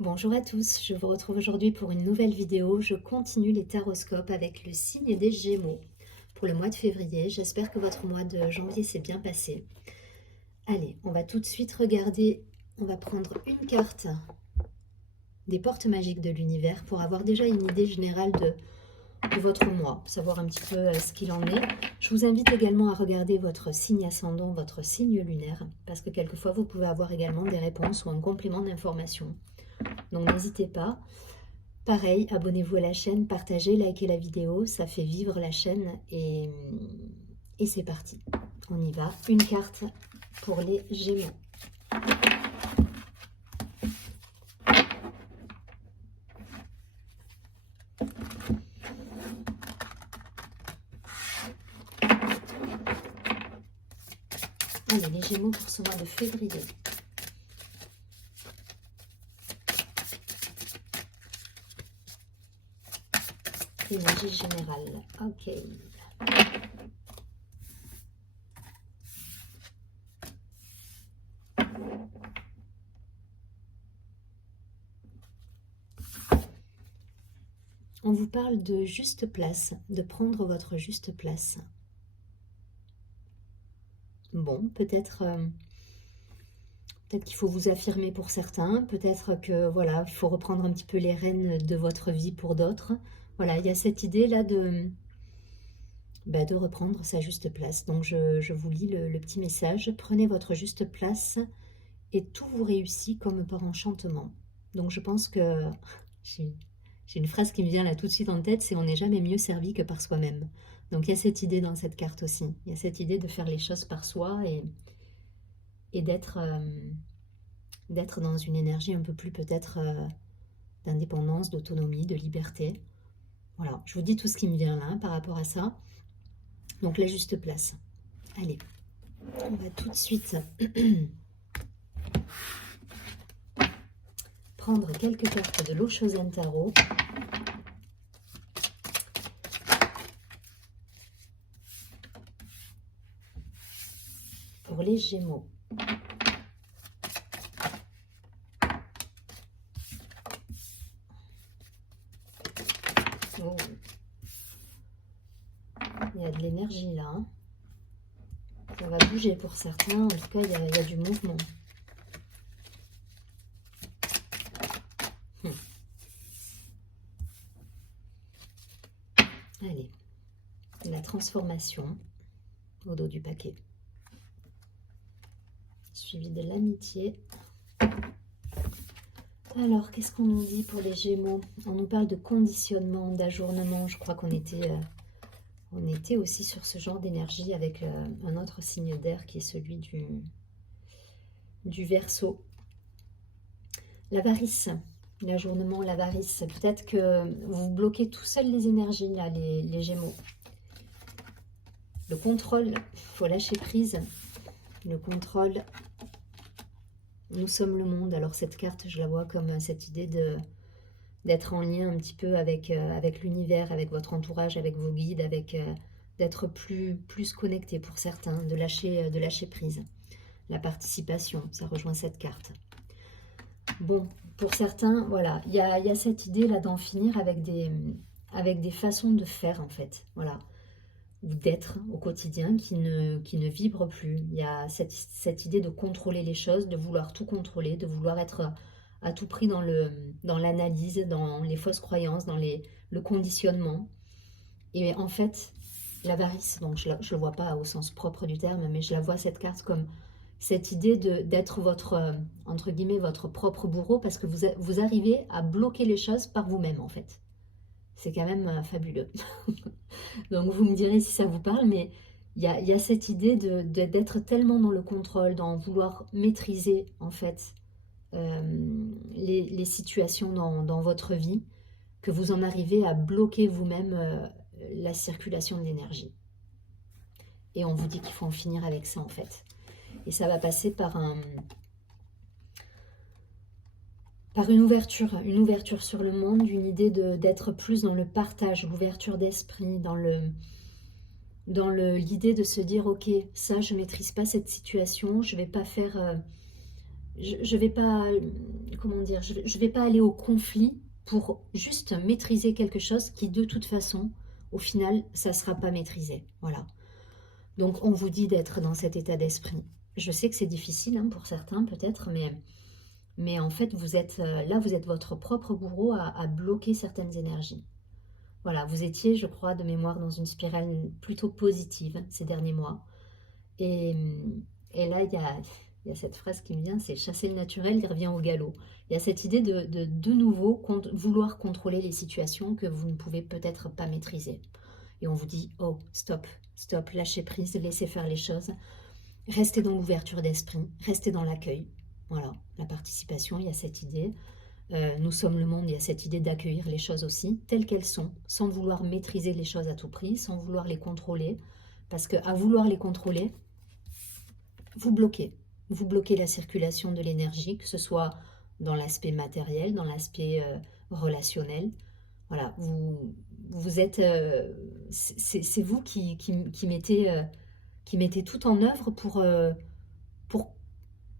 Bonjour à tous, je vous retrouve aujourd'hui pour une nouvelle vidéo. Je continue les taroscopes avec le signe des Gémeaux pour le mois de février. J'espère que votre mois de janvier s'est bien passé. Allez, on va tout de suite regarder, on va prendre une carte des portes magiques de l'univers pour avoir déjà une idée générale de votre mois, savoir un petit peu ce qu'il en est. Je vous invite également à regarder votre signe ascendant, votre signe lunaire, parce que quelquefois vous pouvez avoir également des réponses ou un complément d'information. Donc n'hésitez pas. Pareil, abonnez-vous à la chaîne, partagez, likez la vidéo, ça fait vivre la chaîne et c'est parti. On y va. Une carte pour les Gémeaux. Allez, les Gémeaux pour ce mois de février. Énergie générale. Ok. On vous parle de juste place, de prendre votre juste place. Bon, peut-être qu'il faut vous affirmer pour certains, peut-être que voilà, il faut reprendre un petit peu les rênes de votre vie pour d'autres. Voilà, il y a cette idée-là de reprendre sa juste place. Donc je vous lis le petit message. Prenez votre juste place et tout vous réussit comme par enchantement. Donc je pense que j'ai une phrase qui me vient là tout de suite en tête, c'est on n'est jamais mieux servi que par soi-même. Donc il y a cette idée dans cette carte aussi. Il y a cette idée de faire les choses par soi et d'être dans une énergie un peu plus peut-être d'indépendance, d'autonomie, de liberté. Voilà, je vous dis tout ce qui me vient là par rapport à ça. Donc la juste place. Allez, on va tout de suite prendre quelques cartes de l'Oshozen Tarot. Pour les Gémeaux. Oh. Il y a de l'énergie là. Ça va bouger pour certains. En tout cas, il y a du mouvement. Allez. La transformation au dos du paquet. Suivi de l'amitié. Alors, qu'est-ce qu'on nous dit pour les Gémeaux? On nous parle de conditionnement, d'ajournement. Je crois qu'on était aussi sur ce genre d'énergie avec un autre signe d'air qui est celui du Verseau. L'avarice, l'ajournement, l'avarice. Peut-être que vous bloquez tout seul les énergies, là, les Gémeaux. Le contrôle, il faut lâcher prise. Le contrôle, nous sommes le monde. Alors cette carte, je la vois comme cette idée d'être en lien un petit peu avec l'univers, avec votre entourage, avec vos guides, d'être plus connecté pour certains, de lâcher prise. La participation, ça rejoint cette carte. Bon, pour certains, voilà, il y a cette idée là d'en finir avec des façons de faire en fait, voilà, ou d'être au quotidien qui ne vibrent plus. Il y a cette idée de contrôler les choses, de vouloir tout contrôler, de vouloir être à tout prix dans l'analyse, dans les fausses croyances, dans le conditionnement. Et en fait, l'avarice, donc je ne le vois pas au sens propre du terme, mais je la vois cette carte comme cette idée d'être votre, entre guillemets, votre propre bourreau, parce que vous arrivez à bloquer les choses par vous-même, en fait. C'est quand même fabuleux. Donc vous me direz si ça vous parle, mais il y a cette idée d'être tellement dans le contrôle, dans vouloir maîtriser, en fait, les situations dans votre vie, que vous en arrivez à bloquer vous-même la circulation de l'énergie. Et on vous dit qu'il faut en finir avec ça, en fait. Et ça va passer par une ouverture sur le monde, une idée d'être plus dans le partage, l'ouverture d'esprit, dans l'idée de se dire, ok, ça, je ne maîtrise pas cette situation, je ne vais pas faire je vais pas, comment dire, je vais pas aller au conflit pour juste maîtriser quelque chose qui de toute façon, au final, ça ne sera pas maîtrisé. Voilà. Donc on vous dit d'être dans cet état d'esprit. Je sais que c'est difficile hein, pour certains peut-être, mais en fait vous êtes là, vous êtes votre propre bourreau à bloquer certaines énergies. Voilà, vous étiez, je crois, de mémoire dans une spirale plutôt positive ces derniers mois. Et, et là, il y a cette phrase qui me vient, c'est chasser le naturel, il revient au galop. Il y a cette idée de nouveau vouloir contrôler les situations que vous ne pouvez peut-être pas maîtriser. Et on vous dit, oh, stop, stop, lâchez prise, laissez faire les choses. Restez dans l'ouverture d'esprit, restez dans l'accueil. Voilà, la participation, il y a cette idée. Nous sommes le monde, il y a cette idée d'accueillir les choses aussi, telles qu'elles sont, sans vouloir maîtriser les choses à tout prix, sans vouloir les contrôler. Parce qu'à vouloir les contrôler, vous bloquez. Vous bloquez la circulation de l'énergie, que ce soit dans l'aspect matériel, dans l'aspect relationnel. Voilà, vous êtes... c'est vous qui mettez tout en œuvre pour,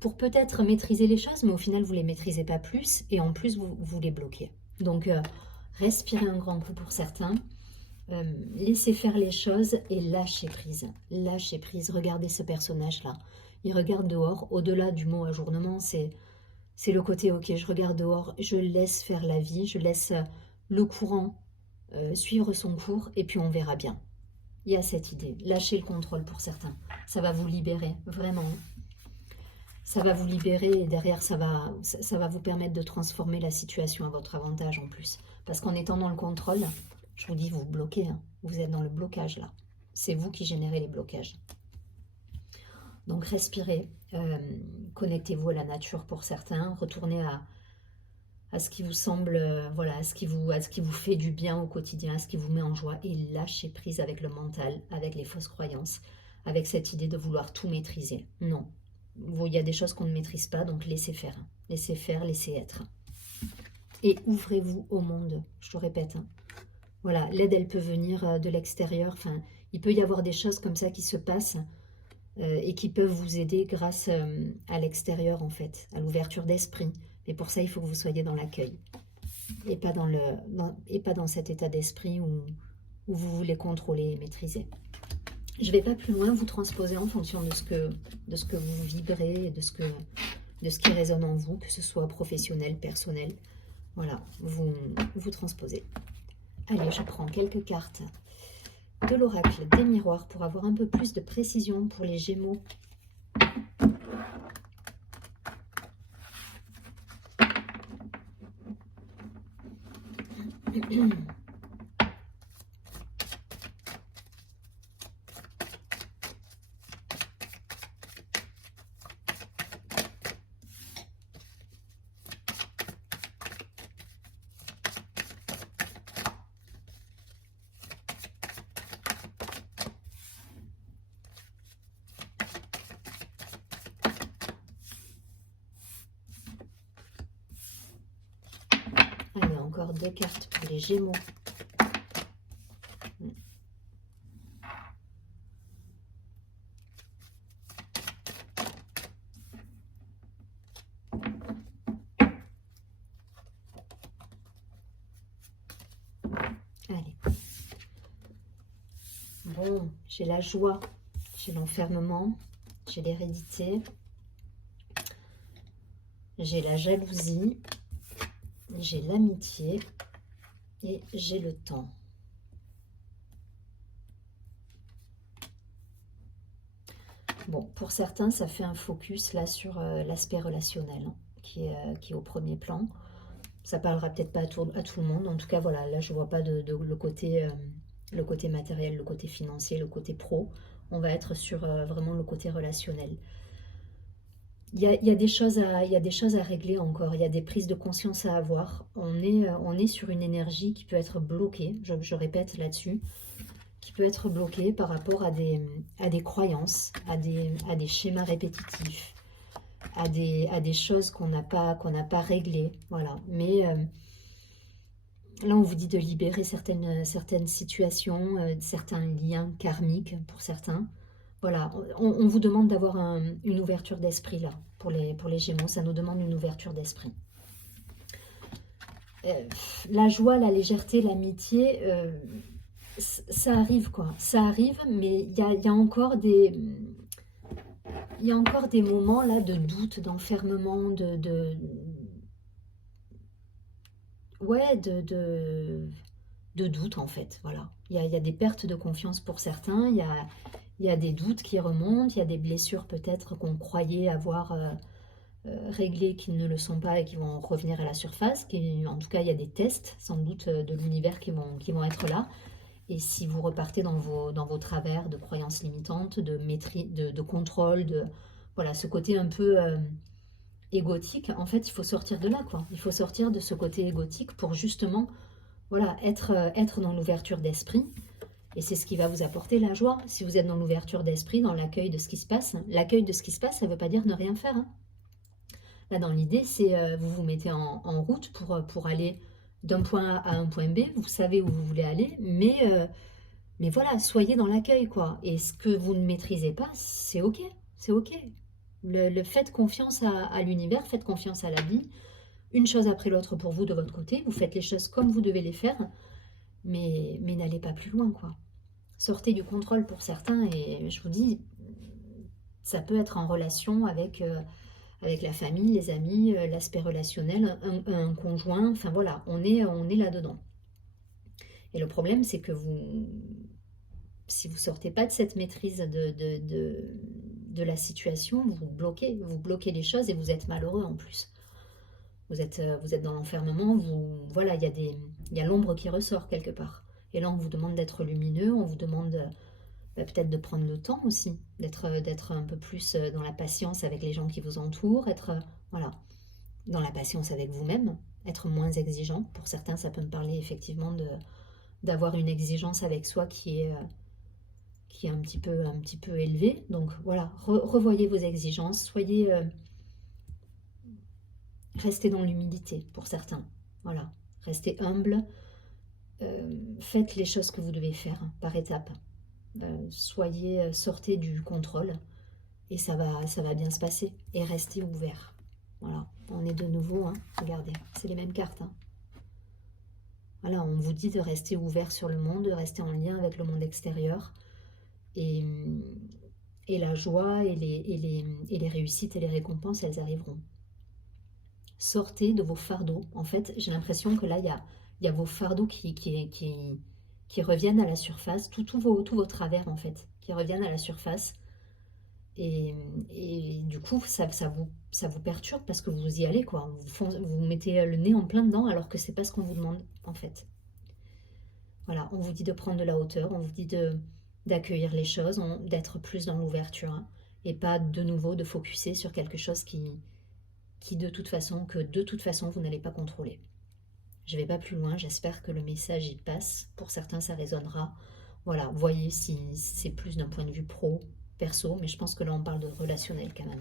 pour peut-être maîtriser les choses, mais au final, vous ne les maîtrisez pas plus, et en plus, vous les bloquez. Donc, respirez un grand coup pour certains. Laissez faire les choses et lâchez prise. Lâchez prise. Regardez ce personnage-là. Il regarde dehors. Au-delà du mot ajournement, c'est le côté, ok, je regarde dehors, je laisse faire la vie, je laisse le courant suivre son cours et puis on verra bien. Il y a cette idée. Lâchez le contrôle pour certains. Ça va vous libérer, vraiment. Ça va vous libérer et derrière, ça va vous permettre de transformer la situation à votre avantage en plus. Parce qu'en étant dans le contrôle, je vous dis, vous bloquez. Hein. Vous êtes dans le blocage là. C'est vous qui générez les blocages. Donc respirez, connectez-vous à la nature pour certains, retournez à ce qui vous semble, voilà, à ce qui vous fait du bien au quotidien, à ce qui vous met en joie, et lâchez prise avec le mental, avec les fausses croyances, avec cette idée de vouloir tout maîtriser. Non, il y a des choses qu'on ne maîtrise pas, donc laissez faire, laissez être. Et ouvrez-vous au monde, je le répète. Hein. Voilà, l'aide, elle peut venir de l'extérieur, enfin, il peut y avoir des choses comme ça qui se passent, et qui peuvent vous aider grâce à l'extérieur en fait, à l'ouverture d'esprit. Mais pour ça, il faut que vous soyez dans l'accueil et pas dans cet état d'esprit où vous voulez contrôler et maîtriser. Je ne vais pas plus loin, vous transposer en fonction de ce que vous vibrez et de ce qui résonne en vous, que ce soit professionnel, personnel. Voilà, vous transposez. Allez, je prends quelques cartes de l'oracle des miroirs pour avoir un peu plus de précision pour les Gémeaux. Allez, encore deux cartes pour les Gémeaux. Allez. Bon, j'ai la joie, j'ai l'enfermement, j'ai l'hérédité, j'ai la jalousie, j'ai l'amitié et j'ai le temps. Bon, pour certains, ça fait un focus là sur l'aspect relationnel hein, qui est au premier plan. Ça parlera peut-être pas à tout le monde. En tout cas, voilà, là, je vois pas le côté matériel, le côté financier, le côté pro. On va être sur vraiment le côté relationnel. Il y a des choses à régler encore. Il y a des prises de conscience à avoir. On est sur une énergie qui peut être bloquée, je répète là-dessus, qui peut être bloquée par rapport à des croyances, à des schémas répétitifs, à des choses qu'on n'a pas réglées. Voilà. Mais là, on vous dit de libérer certaines situations, certains liens karmiques pour certains. Voilà, on vous demande d'avoir une ouverture d'esprit là, pour les Gémeaux, ça nous demande une ouverture d'esprit. La joie, la légèreté, l'amitié, ça arrive quoi, ça arrive, mais il y a encore des... Il y a encore des moments là de doute, d'enfermement, ouais, de doute en fait, voilà. Il y a des pertes de confiance pour certains, il y a des doutes qui remontent, il y a des blessures peut-être qu'on croyait avoir réglées qui ne le sont pas et qui vont revenir à la surface. En tout cas, il y a des tests sans doute de l'univers qui vont être là. Et si vous repartez dans vos travers de croyances limitantes, de maîtrise, de contrôle, voilà, ce côté un peu égotique, en fait, il faut sortir de là, quoi. Il faut sortir de ce côté égotique pour justement, voilà, être dans l'ouverture d'esprit. Et c'est ce qui va vous apporter la joie. Si vous êtes dans l'ouverture d'esprit, dans l'accueil de ce qui se passe, l'accueil de ce qui se passe, ça ne veut pas dire ne rien faire, hein. Là, dans l'idée, c'est vous vous mettez en route pour aller d'un point A à un point B. Vous savez où vous voulez aller, mais voilà, soyez dans l'accueil, quoi. Et ce que vous ne maîtrisez pas, c'est OK. C'est OK. Faites confiance à l'univers, faites confiance à la vie. Une chose après l'autre pour vous de votre côté. Vous faites les choses comme vous devez les faire, mais n'allez pas plus loin, quoi. Sortez du contrôle pour certains, et je vous dis, ça peut être en relation avec la famille, les amis, l'aspect relationnel, un conjoint, enfin voilà, on est là-dedans. Et le problème, c'est que si vous ne sortez pas de cette maîtrise de la situation, vous bloquez les choses et vous êtes malheureux en plus. Vous êtes dans l'enfermement, voilà, il y a l'ombre qui ressort quelque part. Et là, on vous demande d'être lumineux, on vous demande peut-être de prendre le temps aussi, d'être un peu plus dans la patience avec les gens qui vous entourent, voilà, dans la patience avec vous-même, être moins exigeant. Pour certains, ça peut me parler effectivement d'avoir une exigence avec soi qui est un petit peu élevée. Donc voilà, revoyez vos exigences, restez dans l'humilité pour certains. Voilà, restez humble, faites les choses que vous devez faire par étapes. Sortez du contrôle et ça va bien se passer. Et restez ouvert. Voilà, on est de nouveau, hein, regardez, c'est les mêmes cartes. Hein. Voilà, on vous dit de rester ouvert sur le monde, de rester en lien avec le monde extérieur. Et la joie et les réussites et les récompenses, elles arriveront. Sortez de vos fardeaux. En fait, j'ai l'impression que là, il y a vos fardeaux qui reviennent à la surface, tous vos travers, en fait, qui reviennent à la surface. Et du coup, ça vous perturbe parce que vous y allez, quoi. Vous mettez le nez en plein dedans alors que c'est pas ce qu'on vous demande, en fait. Voilà, on vous dit de prendre de la hauteur, on vous dit d'accueillir les choses, d'être plus dans l'ouverture, hein, et pas de nouveau de focuser sur quelque chose que de toute façon vous n'allez pas contrôler. Je ne vais pas plus loin, j'espère que le message y passe. Pour certains, ça résonnera. Voilà, voyez si c'est plus d'un point de vue pro, perso, mais je pense que là, on parle de relationnel quand même.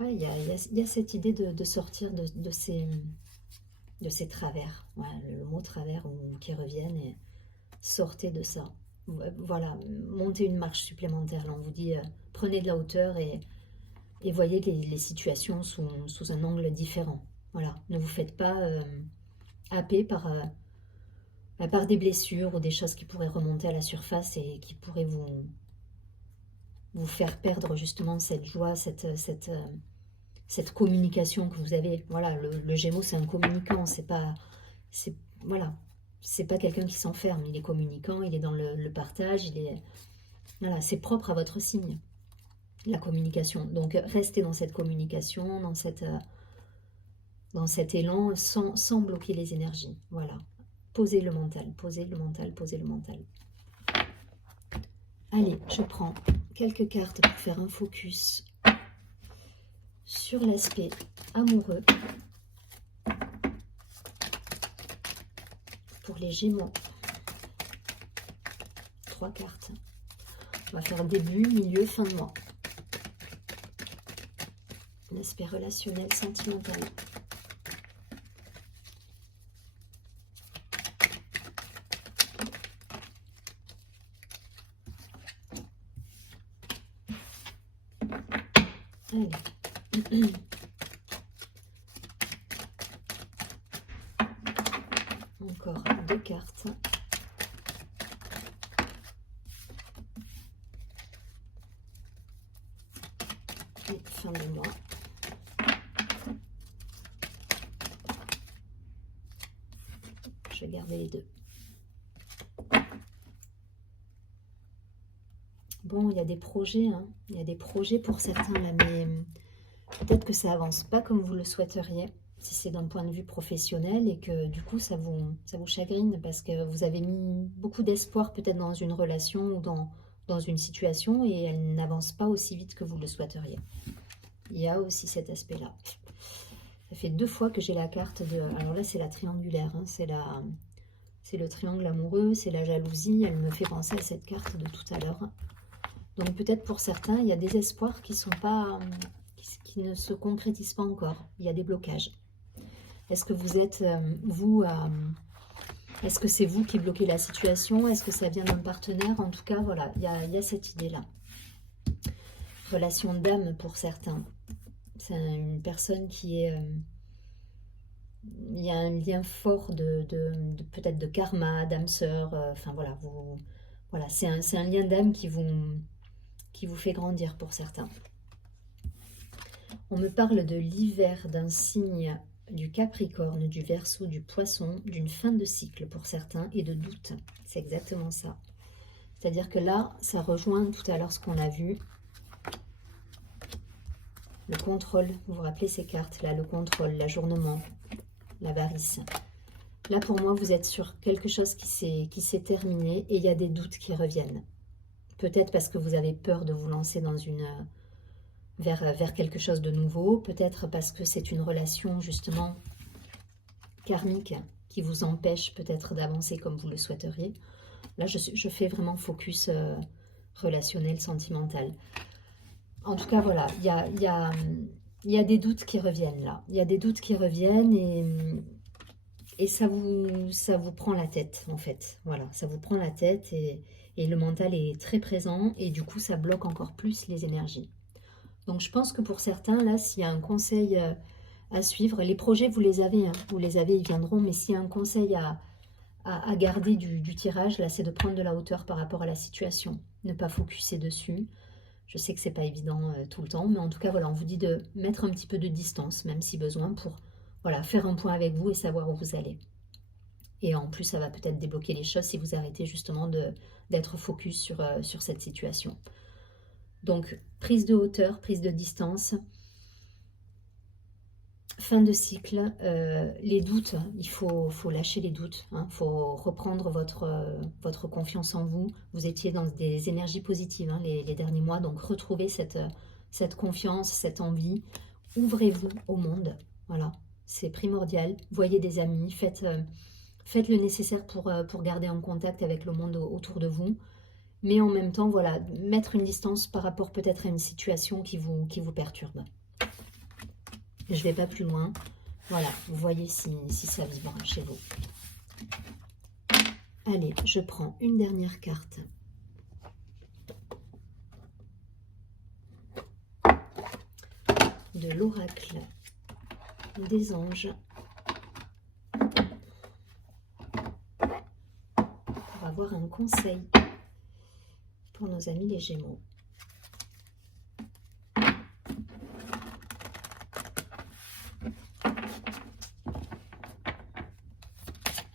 Ouais, il y a cette idée de sortir de ces travers. Voilà, le mot travers qui reviennent et sortez de ça. Voilà, montez une marche supplémentaire. Là, on vous dit, prenez de la hauteur et voyez les situations sous un angle différent. Voilà, ne vous faites pas happer par des blessures ou des choses qui pourraient remonter à la surface et qui pourraient vous faire perdre justement cette joie, cette communication que vous avez. Voilà, le Gémeaux, c'est un communicant, voilà, c'est pas quelqu'un qui s'enferme, il est communicant, il est dans le partage, voilà, c'est propre à votre signe, la communication. Donc restez dans cette communication, dans cet élan, sans bloquer les énergies. Voilà, posez le mental, posez le mental, posez le mental. Allez, je prends quelques cartes pour faire un focus sur l'aspect amoureux pour les Gémeaux. 3 cartes. On va faire début, milieu, fin de mois. L'aspect relationnel, sentimental. Allez. Encore 2 cartes. Et fin du mois. Je vais garder les deux. Bon, il y a des projets, hein. Il y a des projets pour certains là, mais peut-être que ça avance pas comme vous le souhaiteriez, si c'est d'un point de vue professionnel, et que du coup ça vous chagrine parce que vous avez mis beaucoup d'espoir peut-être dans une relation ou dans une situation et elle n'avance pas aussi vite que vous le souhaiteriez. Il y a aussi cet aspect-là. Ça fait 2 fois que j'ai la carte de... Alors là, c'est la triangulaire, hein. C'est le triangle amoureux, c'est la jalousie. Elle me fait penser à cette carte de tout à l'heure. Donc peut-être pour certains, il y a des espoirs qui sont pas, qui ne se concrétisent pas encore. Il y a des blocages. Est-ce que vous êtes, est-ce que c'est vous qui bloquez la situation? Est-ce que ça vient d'un partenaire? En tout cas, voilà, il y a cette idée-là. Relation d'âme pour certains. C'est une personne qui est... il y a un lien fort de peut-être de karma, d'âme sœur. Enfin voilà, voilà, c'est un lien d'âme qui vous fait grandir pour certains. On me parle de l'hiver, d'un signe du Capricorne, du Verseau, du Poisson, d'une fin de cycle pour certains et de doute. C'est exactement ça. C'est-à-dire que là, ça rejoint tout à l'heure ce qu'on a vu. Le contrôle, vous vous rappelez ces cartes là, le contrôle, l'ajournement, l'avarice. Là pour moi, vous êtes sur quelque chose qui s'est terminé et il y a des doutes qui reviennent. Peut-être parce que vous avez peur de vous lancer dans vers quelque chose de nouveau, peut-être parce que c'est une relation justement karmique qui vous empêche peut-être d'avancer comme vous le souhaiteriez. Là, je fais vraiment focus relationnel, sentimental. En tout cas, voilà, il y a des doutes qui reviennent là. Il y a des doutes qui reviennent et ça vous prend la tête en fait. Voilà, ça vous prend la tête et le mental est très présent et du coup, ça bloque encore plus les énergies. Donc, je pense que pour certains, là, s'il y a un conseil à suivre, les projets, vous les avez, hein, ils viendront, mais s'il y a un conseil à garder du tirage, là, c'est de prendre de la hauteur par rapport à la situation, ne pas focuser dessus. Je sais que c'est pas évident tout le temps, mais en tout cas, voilà, on vous dit de mettre un petit peu de distance, même si besoin, pour voilà, faire un point avec vous et savoir où vous allez. Et en plus, ça va peut-être débloquer les choses si vous arrêtez justement d'être focus sur cette situation. Donc, prise de hauteur, prise de distance, fin de cycle, les doutes, il faut lâcher les doutes, hein, il faut reprendre votre confiance en vous. Vous étiez dans des énergies positives hein, les derniers mois, donc retrouvez cette confiance, cette envie. Ouvrez-vous au monde, voilà, c'est primordial. Voyez des amis, faites le nécessaire pour garder en contact avec le monde autour de vous. Mais en même temps, voilà, mettre une distance par rapport peut-être à une situation qui vous perturbe. Je ne vais pas plus loin. Voilà, vous voyez si ça vibre chez vous. Allez, je prends une dernière carte. De l'oracle des anges. Pour avoir un conseil pour nos amis les Gémeaux.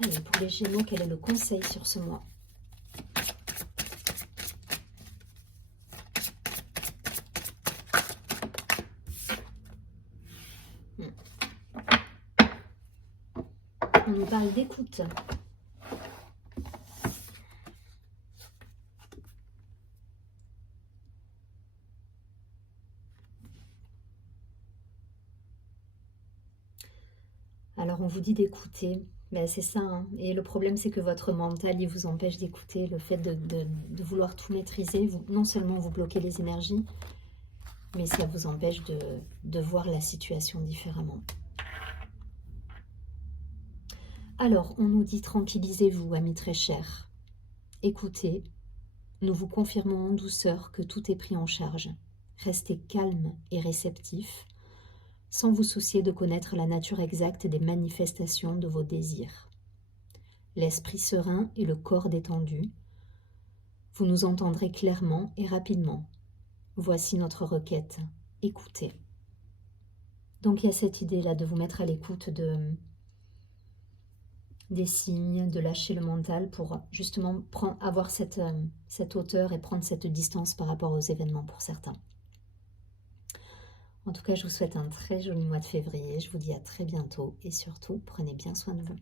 Allez, pour les Gémeaux, quel est le conseil sur ce mois? On nous parle d'écoute. Alors, on vous dit d'écouter, ben, c'est ça. Hein. Et le problème, c'est que votre mental, il vous empêche d'écouter. Le fait de vouloir tout maîtriser, non seulement vous bloquez les énergies, mais ça vous empêche de voir la situation différemment. Alors, on nous dit tranquillisez-vous, amis très chers. Écoutez, nous vous confirmons en douceur que tout est pris en charge. Restez calme et réceptif, sans vous soucier de connaître la nature exacte des manifestations de vos désirs. L'esprit serein et le corps détendu, vous nous entendrez clairement et rapidement. Voici notre requête, écoutez. Donc il y a cette idée-là de vous mettre à l'écoute des signes, de lâcher le mental pour justement avoir cette hauteur et prendre cette distance par rapport aux événements pour certains. En tout cas, je vous souhaite un très joli mois de février. Je vous dis à très bientôt et surtout, prenez bien soin de vous.